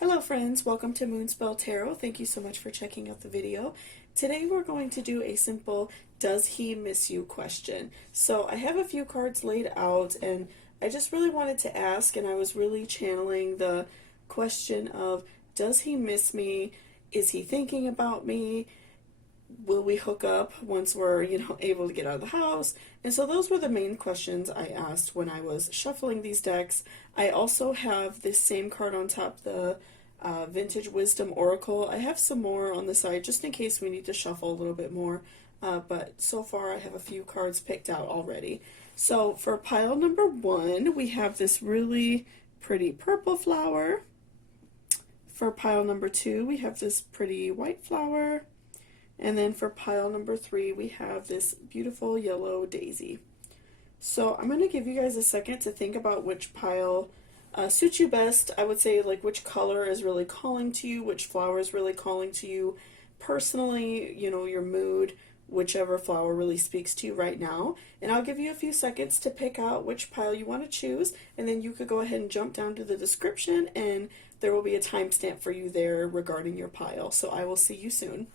Hello friends, welcome to Moonspell Tarot. Thank you so much for checking out the video. Today we're going to do a simple "Does he miss you?" question. So I have a few cards laid out and I just really wanted to ask, and I was really channeling the question of, does he miss me? Is he thinking about me? Will we hook up once we're, able to get out of the house? And so those were the main questions I asked when I was shuffling these decks. I also have this same card on top, the Vintage Wisdom Oracle. I have some more on the side just in case we need to shuffle a little bit more. But so far I have a few cards picked out already. So for pile number 1, we have this really pretty purple flower. For pile number 2, we have this pretty white flower. And then for pile number 3, we have this beautiful yellow daisy. So I'm going to give you guys a second to think about which pile suits you best. I would say like which color is really calling to you, which flower is really calling to you personally, your mood, whichever flower really speaks to you right now. And I'll give you a few seconds to pick out which pile you want to choose, and then you could go ahead and jump down to the description and there will be a timestamp for you there regarding your pile. So I will see you soon.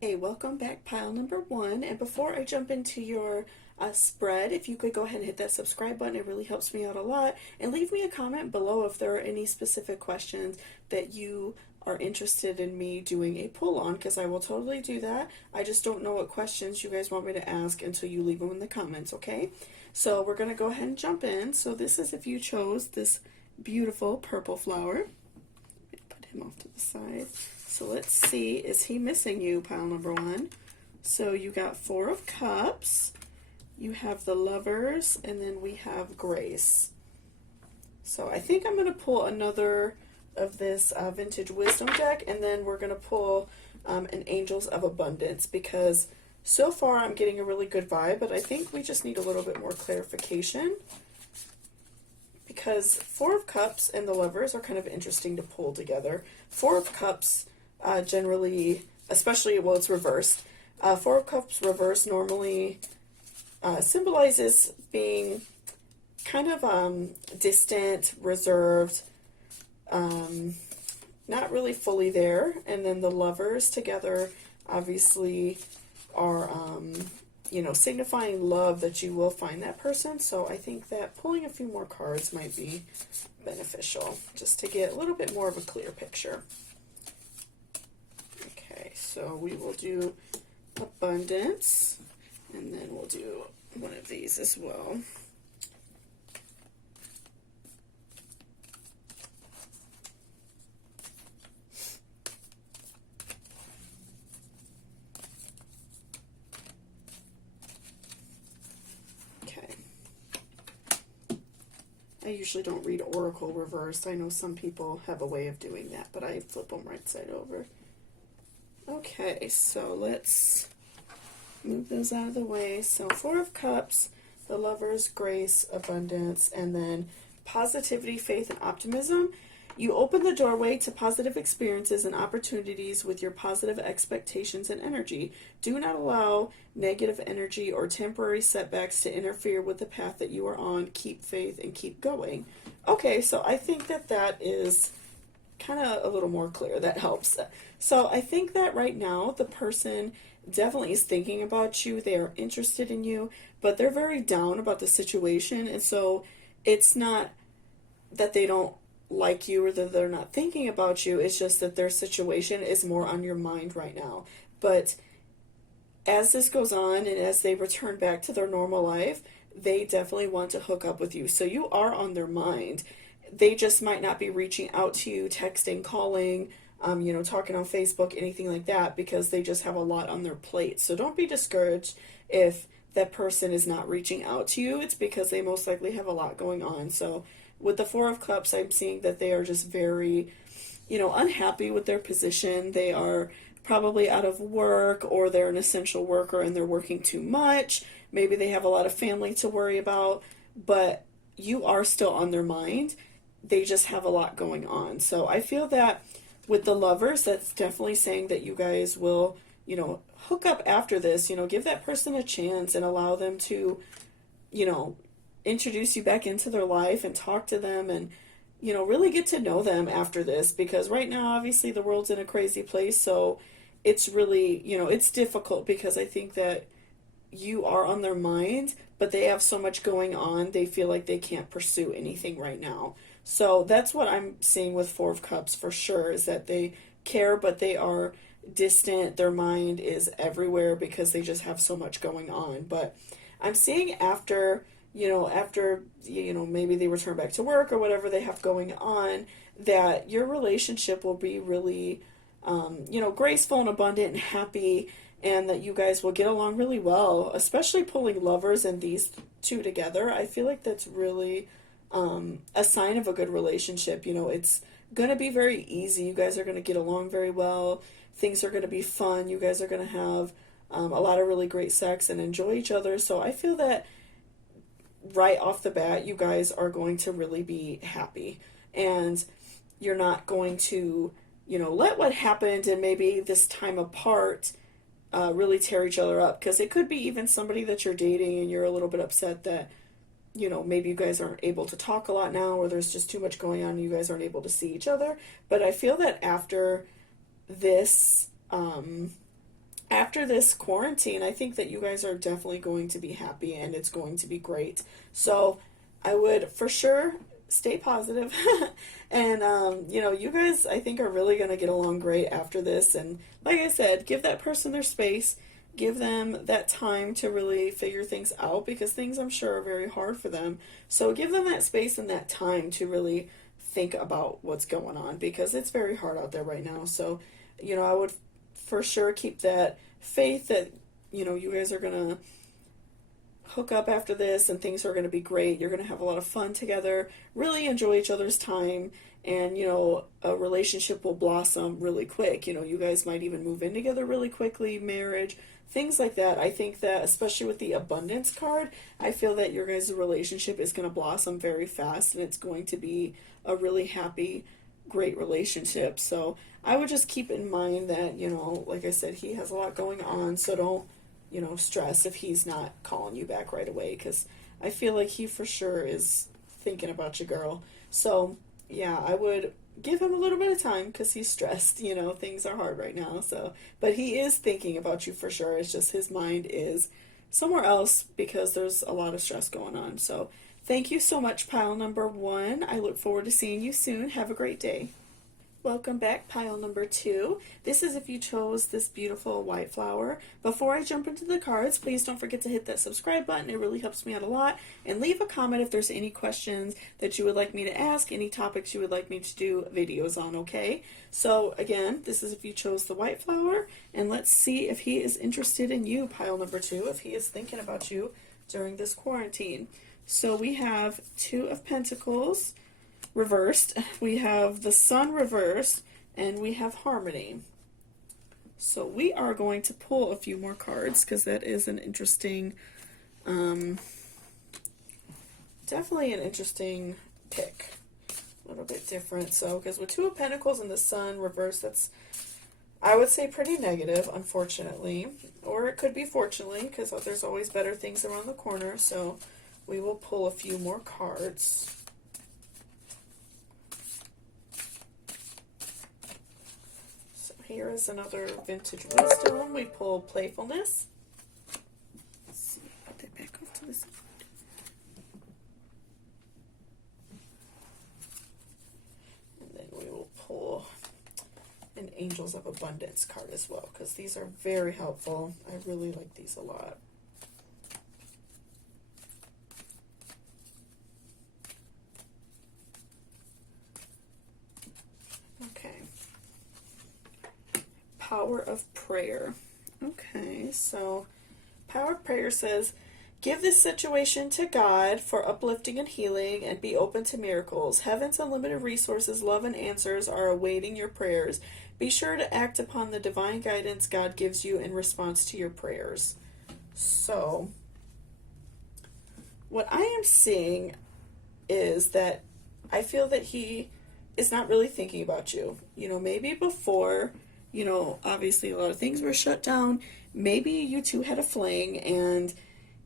Hey, welcome back, pile number 1. And before I jump into your spread, if you could go ahead and hit that subscribe button, it really helps me out a lot. And leave me a comment below if there are any specific questions that you are interested in me doing a pull on, because I will totally do that. I just don't know what questions you guys want me to ask until you leave them in the comments, okay? So we're going to go ahead and jump in. So this is if you chose this beautiful purple flower. Put him off to the side. So let's see, is he missing you, pile number 1? So you got 4 of Cups, you have the Lovers, and then we have Grace. So I think I'm going to pull another of this Vintage Wisdom deck, and then we're going to pull an Angels of Abundance, because so far I'm getting a really good vibe, but I think we just need a little bit more clarification, because 4 of Cups and the Lovers are kind of interesting to pull together. 4 of Cups generally, especially, well, it's reversed. 4 of Cups reversed normally symbolizes being kind of distant, reserved, not really fully there. And then the Lovers together obviously are, signifying love, that you will find that person. So I think that pulling a few more cards might be beneficial, just to get a little bit more of a clear picture. So we will do Abundance, and then we'll do one of these as well. Okay. I usually don't read Oracle reversed. I know some people have a way of doing that, but I flip them right side over. Okay, so let's move those out of the way. So 4 of Cups, the Lovers, Grace, Abundance, and then Positivity, Faith, and Optimism. You open the doorway to positive experiences and opportunities with your positive expectations and energy. Do not allow negative energy or temporary setbacks to interfere with the path that you are on. Keep faith and keep going. Okay, so I think that that is kind of a little more clear. That helps. So I think that right now the person definitely is thinking about you. They are interested in you, but they're very down about the situation. And so it's not that they don't like you or that they're not thinking about you. It's just that their situation is more on your mind right now. But as this goes on and as they return back to their normal life, they definitely want to hook up with you. So you are on their mind. They just might not be reaching out to you, texting, calling, talking on Facebook, anything like that, because they just have a lot on their plate. So don't be discouraged if that person is not reaching out to you. It's because they most likely have a lot going on. So with the 4 of Cups, I'm seeing that they are just very, unhappy with their position. They are probably out of work, or they're an essential worker and they're working too much. Maybe they have a lot of family to worry about, but you are still on their mind. They just have a lot going on. So I feel that with the Lovers, that's definitely saying that you guys will, hook up after this, give that person a chance and allow them to, you know, introduce you back into their life and talk to them and, really get to know them after this, because right now, obviously, the world's in a crazy place. So it's really, it's difficult because I think that you are on their mind, but they have so much going on, they feel like they can't pursue anything right now. So that's what I'm seeing with Four of Cups for sure, is that they care, but they are distant. Their mind is everywhere because they just have so much going on. But I'm seeing after maybe they return back to work or whatever they have going on, that your relationship will be really, graceful and abundant and happy, and that you guys will get along really well, especially pulling lovers and these two together. I feel like that's really a sign of a good relationship. It's going to be very easy. You guys are going to get along very well. Things are going to be fun. You guys are going to have a lot of really great sex and enjoy each other. So I feel that right off the bat, you guys are going to really be happy. And you're not going to, let what happened and maybe this time apart really tear each other up. Because it could be even somebody that you're dating and you're a little bit upset that, maybe you guys aren't able to talk a lot now, or there's just too much going on and you guys aren't able to see each other. But I feel that after this quarantine, I think that you guys are definitely going to be happy and it's going to be great. So I would for sure stay positive. And you guys, I think, are really going to get along great after this. And like I said, give that person their space. Give them that time to really figure things out, because things, I'm sure, are very hard for them. So give them that space and that time to really think about what's going on, because it's very hard out there right now. So, I would for sure keep that faith that, you guys are going to hook up after this and things are going to be great. You're going to have a lot of fun together, really enjoy each other's time, and, a relationship will blossom really quick. You guys might even move in together really quickly, marriage, things like that. I think that, especially with the abundance card, I feel that your guys' relationship is going to blossom very fast, and it's going to be a really happy, great relationship. So I would just keep in mind that, like I said, he has a lot going on, so don't, stress if he's not calling you back right away, because I feel like he for sure is thinking about you, girl. So yeah, I would give him a little bit of time because he's stressed. Things are hard right now. So, but he is thinking about you for sure. It's just his mind is somewhere else because there's a lot of stress going on. So thank you so much, pile number 1. I look forward to seeing you soon. Have a great day. Welcome back, pile number 2. This is if you chose this beautiful white flower. Before I jump into the cards, please don't forget to hit that subscribe button. It really helps me out a lot. And leave a comment if there's any questions that you would like me to ask, any topics you would like me to do videos on, okay? So again, this is if you chose the white flower. And let's see if he is interested in you, pile number 2, if he is thinking about you during this quarantine. So we have 2 of Pentacles reversed, we have the Sun reversed, and we have Harmony. So we are going to pull a few more cards because that is an interesting, definitely an interesting pick. A little bit different. So, because with 2 of Pentacles and the Sun reversed, that's, I would say, pretty negative, unfortunately. Or it could be fortunately, because there's always better things around the corner. So we will pull a few more cards. Here is another Vintage Wisdom. We pull Playfulness. Let's see, put that back off to the side. And then we will pull an Angels of Abundance card as well, because these are very helpful. I really like these a lot. Power of Prayer. Okay, so Power of Prayer says, give this situation to God for uplifting and healing, and be open to miracles. Heaven's unlimited resources, love, and answers are awaiting your prayers. Be sure to act upon the divine guidance God gives you in response to your prayers. So, what I am seeing is that I feel that he is not really thinking about you. Maybe before, obviously a lot of things were shut down maybe you two had a fling, and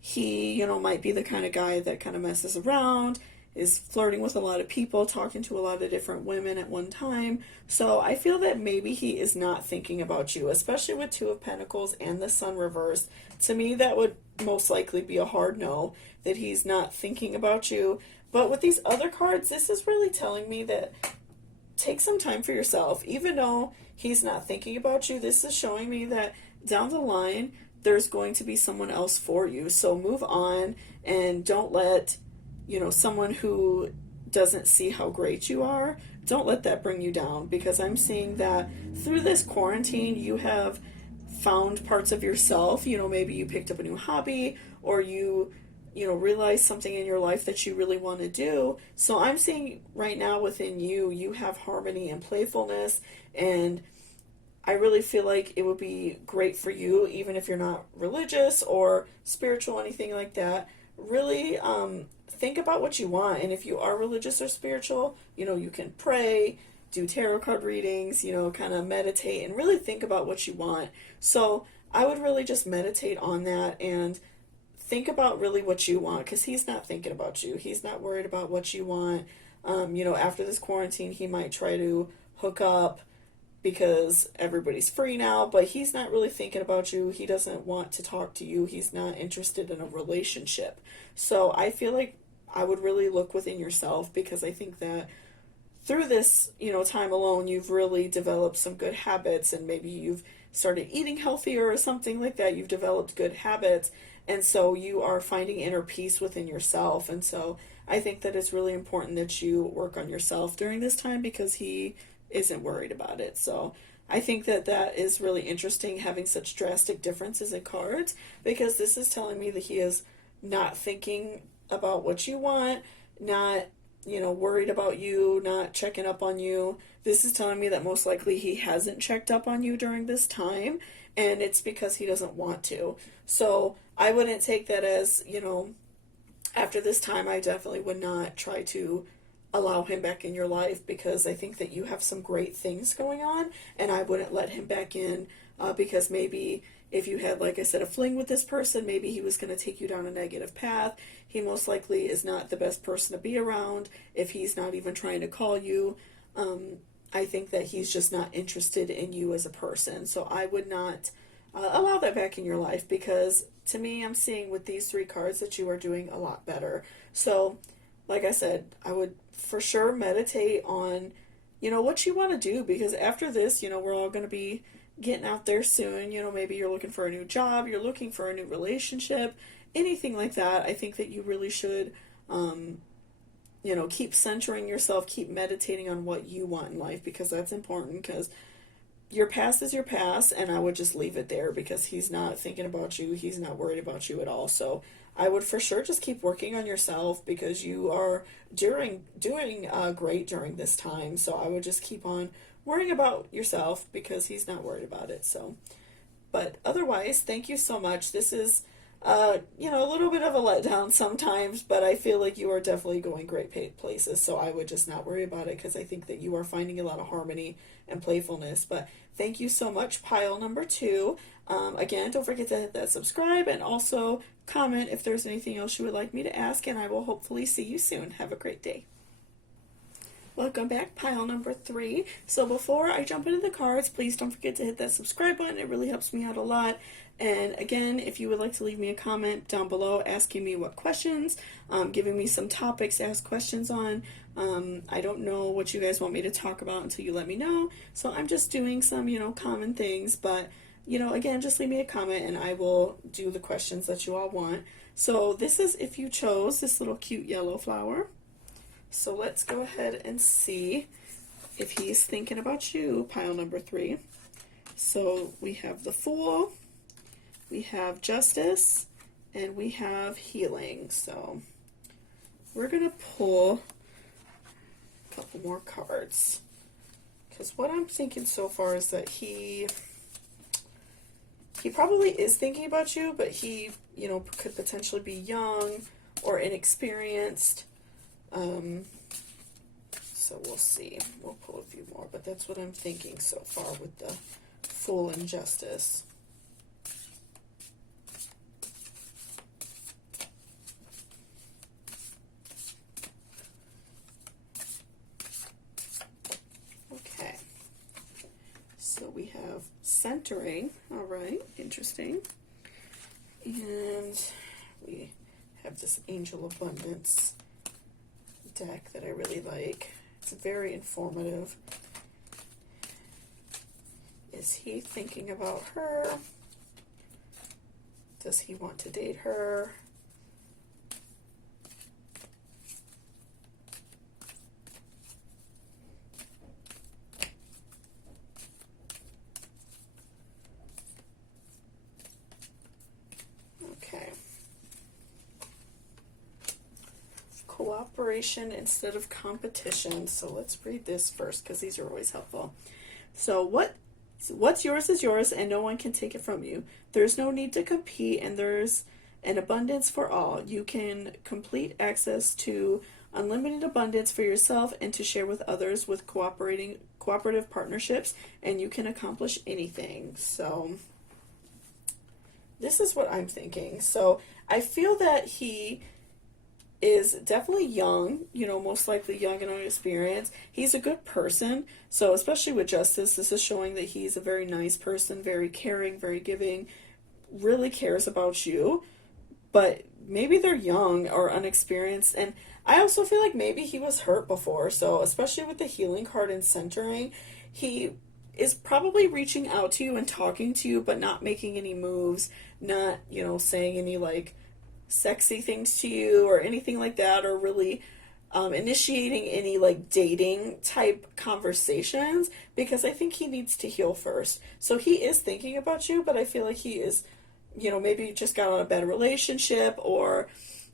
he, might be the kind of guy that kind of messes around, is flirting with a lot of people, talking to a lot of different women at one time. So I feel that maybe he is not thinking about you, especially with Two of Pentacles and the Sun reversed. To me, that would most likely be a hard no, that he's not thinking about you. But with these other cards, this is really telling me that take some time for yourself. Even though he's not thinking about you, this is showing me that down the line, there's going to be someone else for you. So move on, and don't let, someone who doesn't see how great you are, don't let that bring you down, because I'm seeing that through this quarantine, you have found parts of yourself. Maybe you picked up a new hobby, or you realize something in your life that you really want to do. So I'm seeing right now within you, you have harmony and playfulness, and I really feel like it would be great for you, even if you're not religious or spiritual, anything like that. Really think about what you want. And if you are religious or spiritual, you can pray, do tarot card readings, kind of meditate and really think about what you want. So I would really just meditate on that and think about really what you want, because he's not thinking about you. He's not worried about what you want. After this quarantine, he might try to hook up because everybody's free now, but he's not really thinking about you. He doesn't want to talk to you. He's not interested in a relationship. So I feel like I would really look within yourself, because I think that through this, time alone, you've really developed some good habits, and maybe you've started eating healthier or something like that. You've developed good habits, and so you are finding inner peace within yourself. And so I think that it's really important that you work on yourself during this time, because he isn't worried about it. So I think that that is really interesting, having such drastic differences in cards, because this is telling me that he is not thinking about what you want, not worried about you, not checking up on you. This is telling me that most likely he hasn't checked up on you during this time, and it's because he doesn't want to. So I wouldn't take that as, after this time, I definitely would not try to allow him back in your life, because I think that you have some great things going on, and I wouldn't let him back in, because maybe if you had, like I said, a fling with this person, maybe he was going to take you down a negative path. He most likely is not the best person to be around if he's not even trying to call you. I think that he's just not interested in you as a person. So I would not allow that back in your life, because to me, I'm seeing with these three cards that you are doing a lot better. So like I said, I would for sure meditate on, what you want to do, because after this, we're all going to be getting out there soon. Maybe you're looking for a new job, you're looking for a new relationship, anything like that. I think that you really should, keep centering yourself, keep meditating on what you want in life, because that's important, because your past is your past, and I would just leave it there, because he's not thinking about you, he's not worried about you at all. So I would for sure just keep working on yourself, because you are doing great during this time. So I would just keep on worrying about yourself, because he's not worried about it. So, but otherwise, thank you so much. This is, a little bit of a letdown sometimes, but I feel like you are definitely going great places. So I would just not worry about it, because I think that you are finding a lot of harmony and playfulness. But thank you so much, pile number 2. Again, don't forget to hit that subscribe, and also comment if there's anything else you would like me to ask, and I will hopefully see you soon. Have a great day. Welcome back, pile number 3. So before I jump into the cards, please don't forget to hit that subscribe button. It really helps me out a lot. And again, if you would like to leave me a comment down below asking me what questions, giving me some topics to ask questions on. I don't know what you guys want me to talk about until you let me know. So I'm just doing some, common things. But, again, just leave me a comment and I will do the questions that you all want. So this is if you chose this little cute yellow flower. So let's go ahead and see if he's thinking about you, pile number 3. So we have the Fool, we have Justice, and we have Healing. So we're going to pull a couple more cards, because what I'm thinking so far is that he probably is thinking about you, but he, could potentially be young or inexperienced. So we'll see. We'll pull a few more, but that's what I'm thinking so far with the Fool and Justice. centering. All right, interesting. And we have this Angel Abundance deck that I really like. It's very informative. Is he thinking about her? Does he want to date her? Okay. Cooperation instead of competition. So let's read this first because these are always helpful. So what's yours is yours and no one can take it from you. There's no need to compete and there's an abundance for all. You can complete access to unlimited abundance for yourself and to share with others with cooperative partnerships, and you can accomplish anything. So this is what I'm thinking. So I feel that he is definitely young, most likely young and inexperienced. He's a good person. So especially with Justice, this is showing that he's a very nice person, very caring, very giving, really cares about you. But maybe they're young or unexperienced. And I also feel like maybe he was hurt before. So especially with the healing card and centering, he is probably reaching out to you and talking to you, but not making any moves, not, saying any sexy things to you or anything like that, or really initiating any dating type conversations, because I think he needs to heal first. So he is thinking about you, but I feel like he is, maybe just got out of a bad relationship, or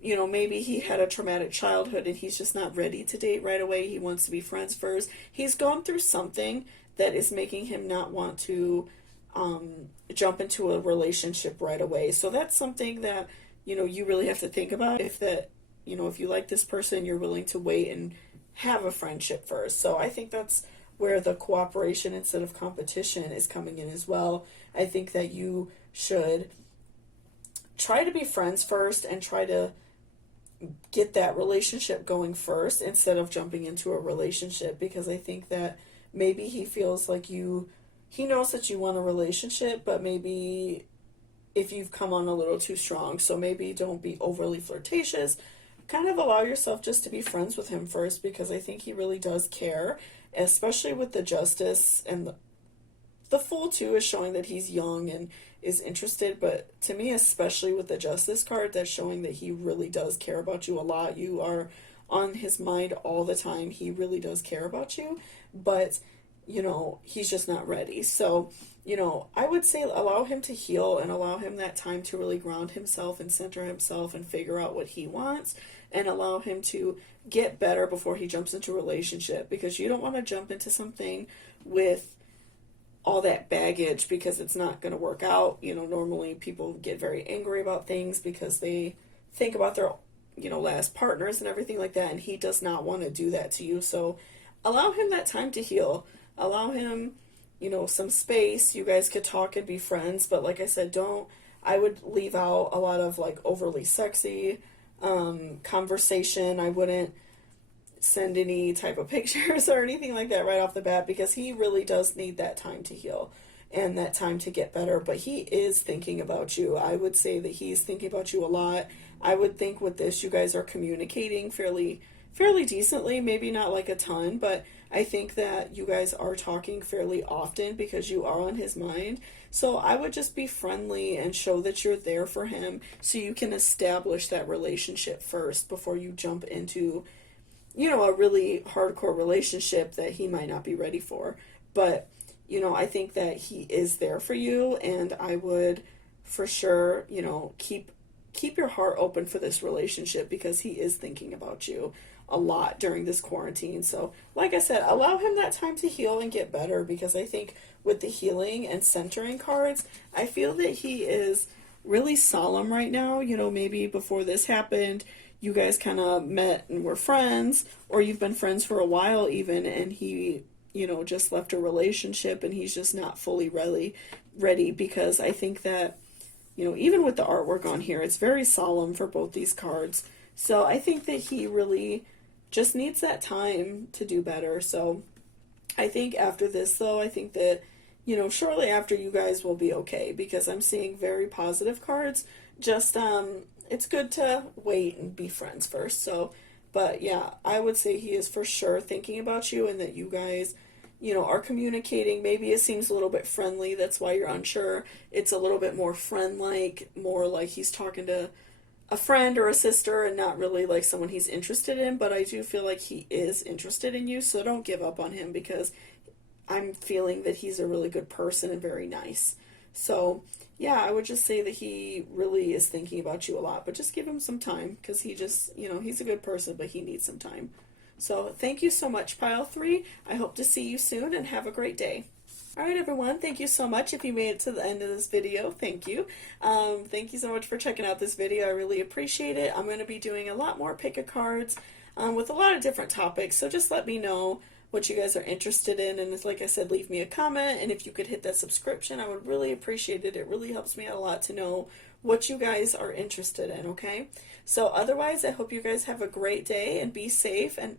maybe he had a traumatic childhood and he's just not ready to date right away. He wants to be friends first. He's gone through something that is making him not want to jump into a relationship right away. So that's something that you really have to think about, if you like this person, you're willing to wait and have a friendship first. So I think that's where the cooperation instead of competition is coming in as well. I think that you should try to be friends first and try to get that relationship going first instead of jumping into a relationship, because I think that maybe he feels like he knows that you want a relationship, but maybe if you've come on a little too strong. So maybe don't be overly flirtatious. Kind of allow yourself just to be friends with him first, because I think he really does care, especially with the Justice. And the Fool too is showing that he's young and is interested, but to me, especially with the Justice card, that's showing that he really does care about you a lot. You are on his mind all the time. He really does care about you, but he's just not ready. So I would say allow him to heal and allow him that time to really ground himself and center himself and figure out what he wants, and allow him to get better before he jumps into a relationship, because you don't want to jump into something with all that baggage, because it's not going to work out. Normally people get very angry about things because they think about their, last partners and everything like that, and he does not want to do that to you. So allow him that time to heal. Allow him some space. You guys could talk and be friends, but like I said, I would leave out a lot of overly sexy conversation. I wouldn't send any type of pictures or anything like that right off the bat, because he really does need that time to heal and that time to get better. But he is thinking about you. I would say that he's thinking about you a lot. I would think with this, you guys are communicating fairly decently, maybe not a ton, but I think that you guys are talking fairly often because you are on his mind. So I would just be friendly and show that you're there for him, so you can establish that relationship first before you jump into, a really hardcore relationship that he might not be ready for. But, I think that he is there for you, and I would for sure, keep your heart open for this relationship, because he is thinking about you a lot during this quarantine. So like I said, allow him that time to heal and get better, because I think with the healing and centering cards, I feel that he is really solemn right now. Maybe before this happened, you guys kind of met and were friends, or you've been friends for a while even, and he just left a relationship and he's just not fully ready, because I think that even with the artwork on here, it's very solemn for both these cards. So I think that he really just needs that time to do better. So I think after this, though, I think that shortly after you guys will be okay because I'm seeing very positive cards. Just it's good to wait and be friends first. So, but yeah, I would say he is for sure thinking about you and that you guys, are communicating. Maybe it seems a little bit friendly. That's why you're unsure. It's a little bit more friend-like, more like he's talking to a friend or a sister and not really like someone he's interested in, but I do feel like he is interested in you, so don't give up on him because I'm feeling that he's a really good person and very nice. So, yeah, I would just say that he really is thinking about you a lot, but just give him some time because he just, he's a good person, but he needs some time. So, thank you so much, Pile 3. I hope to see you soon and have a great day. Alright everyone, thank you so much. If you made it to the end of this video, thank you. Thank you so much for checking out this video. I really appreciate it. I'm going to be doing a lot more pick-a-cards with a lot of different topics, so just let me know what you guys are interested in, and like I said, leave me a comment, and if you could hit that subscription, I would really appreciate it. It really helps me out a lot to know what you guys are interested in, okay? So otherwise, I hope you guys have a great day and be safe, and